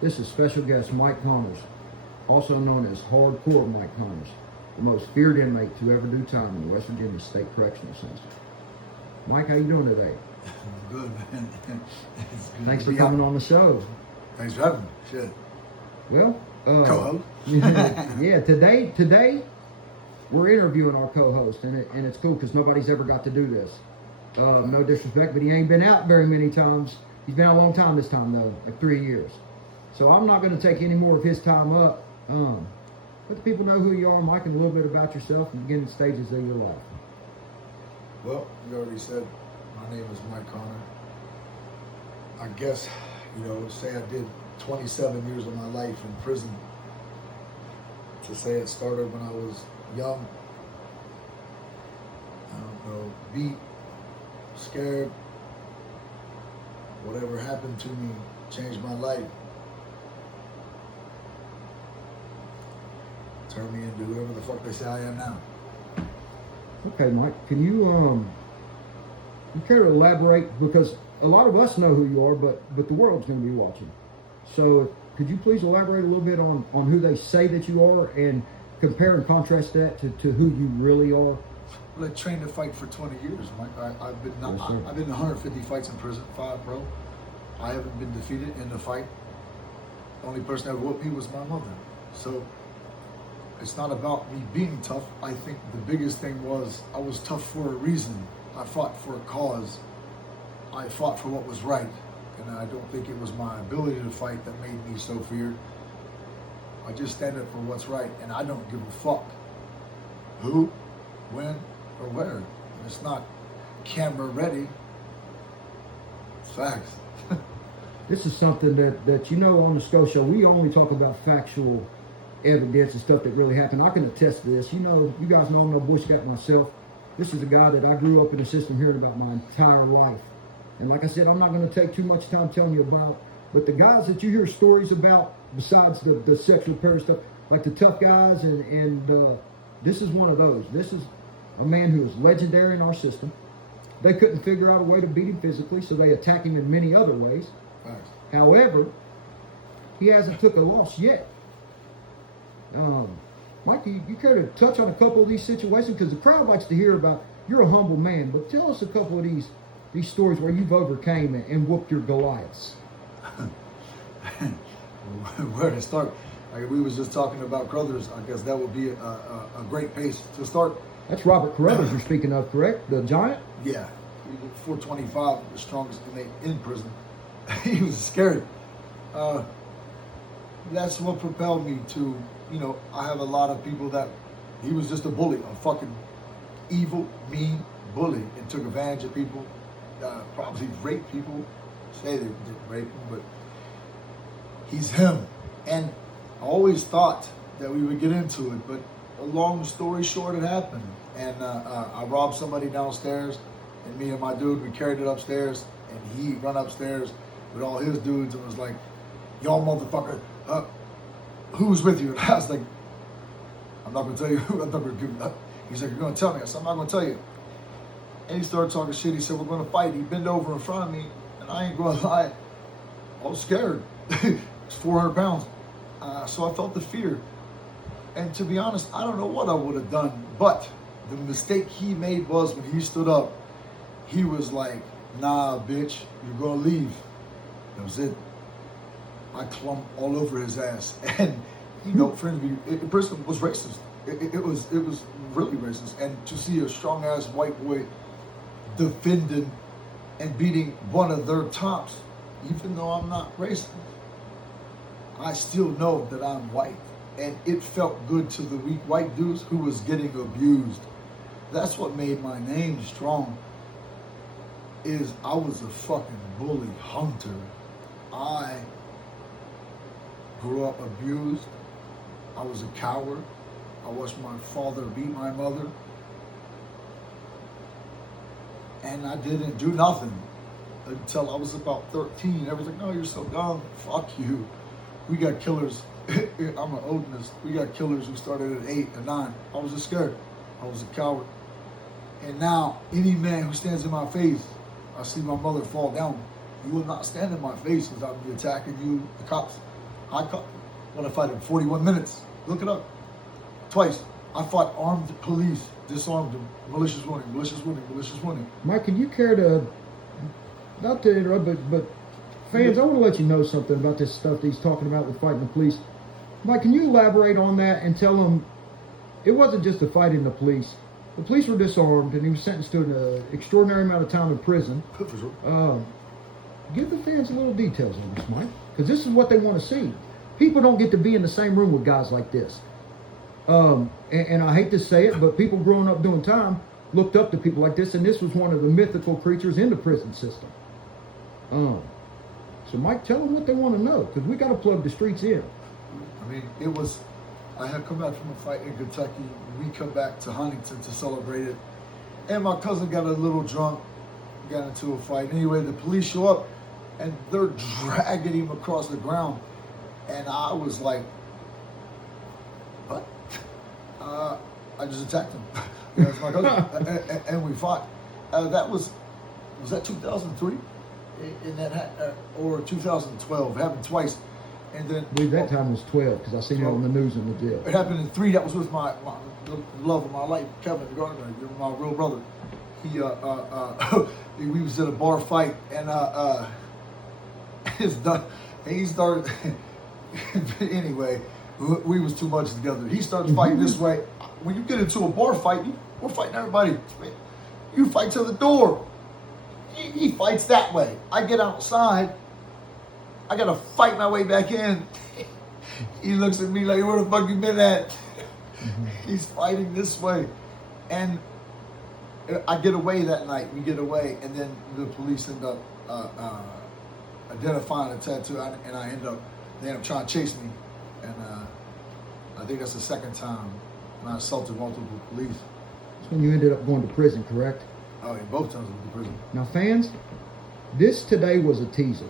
This is special guest Mike Connors, also known as Hardcore Mike Connors, the most feared inmate to ever do time in the West Virginia State Correctional Center. Mike, how you doing today? I'm good, man. It's good Thanks to for be coming out. on the show. Thanks for having me. Shit. Well, Co-host. yeah, today we're interviewing our co-host, and it's cool because nobody's ever got to do this. No disrespect, but he ain't been out very many times. He's been out a long time this time, though, like 3 years. So I'm not going to take any more of his time up. Let the people know who you are, Mike, and a little bit about yourself and beginning stages of your life. Well, you already said my name is Mike Connor. I guess, say I did 27 years of my life in prison. To say it started when I was young, beat, scared, whatever happened to me changed my life. Turned me into whoever the fuck they say I am now. Okay, Mike, can you care to elaborate, because a lot of us know who you are, but the world's going to be watching. So could you please elaborate a little bit on who they say that you are and compare and contrast that to who you really are? Well, I trained to fight for 20 years, Mike. I've been Yes, I've been in 150 fights in prison, 5 pro. I haven't been defeated in the fight. The only person that whooped me was my mother. So it's not about me being tough. I think the biggest thing was I was tough for a reason. I fought for a cause. I fought for what was right. And I don't think it was my ability to fight that made me so feared. I just stand up for what's right, and I don't give a fuck who, when, or where. It's not camera ready. It's facts. This is something that on the SCO show, we only talk about factual evidence and stuff that really happened. I can attest to this. You guys know I'm no Boy Scout myself. This is a guy that I grew up in the system hearing about my entire life. And like I said, I'm not going to take too much time telling you about, but the guys that you hear stories about, besides the sexual predator stuff, like the tough guys, and this is one of those. This is a man who is legendary in our system. They couldn't figure out a way to beat him physically, so they attack him in many other ways. Facts. However, he hasn't took a loss yet. Mike, you care to touch on a couple of these situations? Because the crowd likes to hear about, you're a humble man, but tell us a couple of these stories where you've overcame and whooped your Goliaths. Where to start? Like we was just talking about Crothers. I guess that would be a great pace to start. That's Robert Carruthers you're speaking of, correct? The giant? Yeah, 425, the strongest inmate in prison. He was scared. That's what propelled me to, I have a lot of people that he was just a bully, a fucking evil, mean bully, and took advantage of people, probably raped people, say they did rape him, but he's him. And I always thought that we would get into it, but a long story short, it happened. And I robbed somebody downstairs, and me and my dude, we carried it upstairs, and he run upstairs with all his dudes and was like, y'all motherfucker, who's with you? And I was like, I'm not gonna tell you who. I'm not gonna give up. He's like, you're gonna tell me. I said, I'm not gonna tell you. And he started talking shit. He said, we're gonna fight. He bent over in front of me, and I ain't gonna lie, I was scared. It's 400 pounds. So I felt the fear. And to be honest, I don't know what I would have done, but the mistake he made was when he stood up, he was like, nah, bitch, you're gonna leave. That was it. I clumped all over his ass. And, for him to be, the person was racist. It was really racist. And to see a strong ass white boy defending and beating one of their tops, even though I'm not racist, I still know that I'm white. And it felt good to the weak white dudes who was getting abused. That's what made my name strong, is I was a fucking bully hunter. I grew up abused. I was a coward. I watched my father beat my mother. And I didn't do nothing until I was about 13. Everyone's like, no, you're so dumb. Fuck you. We got killers. I'm an Odinist. We got killers who started at 8 and 9. I was just scared. I was a coward. And now, any man who stands in my face, I see my mother fall down. You will not stand in my face because I'll be attacking you, the cops. I caught when I fight in 41 minutes. Look it up. Twice. I fought armed police, disarmed them. Malicious wounding, malicious wounding, malicious wounding. Mike, can you care to, not to interrupt, but fans, I want to let you know something about this stuff that he's talking about with fighting the police. Mike, can you elaborate on that and tell him it wasn't just a fight in the police. The police were disarmed and he was sentenced to an extraordinary amount of time in prison. For sure. Give the fans a little details on this, Mike, because this is what they want to see. People don't get to be in the same room with guys like this. And I hate to say it, but people growing up doing time looked up to people like this, and this was one of the mythical creatures in the prison system. So, Mike, tell them what they want to know, because we got to plug the streets in. I mean, it was, I had come back from a fight in Kentucky. We come back to Huntington to celebrate it. And my cousin got a little drunk, got into a fight. Anyway, the police show up, and they're dragging him across the ground. And I was like, what? I just attacked him. That's my cousin. and we fought. That was that 2003? In that or 2012? It happened twice. And then I believe that time was 12, because I seen it on the news in the jail. It happened in 3. That was with the love of my life, Kevin Gardner, my real brother. He we was at a bar fight, and he started. Anyway, we was too much together. He started fighting this way. When you get into a bar fight, we're fighting everybody. You fight to the door. He fights that way. I get outside. I gotta fight my way back in. He looks at me like, where the fuck you been at? He's fighting this way. And I get away that night. We get away, and then the police end up identifying a tattoo, and they end up trying to chase me. And I think that's the second time when I assaulted multiple police. That's when you ended up going to prison, correct? Oh, yeah, both times I went to prison. Now, fans, this today was a teaser.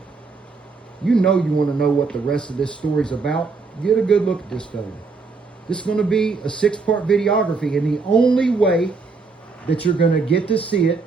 You know you want to know what the rest of this story's about. Get a good look at this fella. This is going to be a 6-part videography, and the only way that you're going to get to see it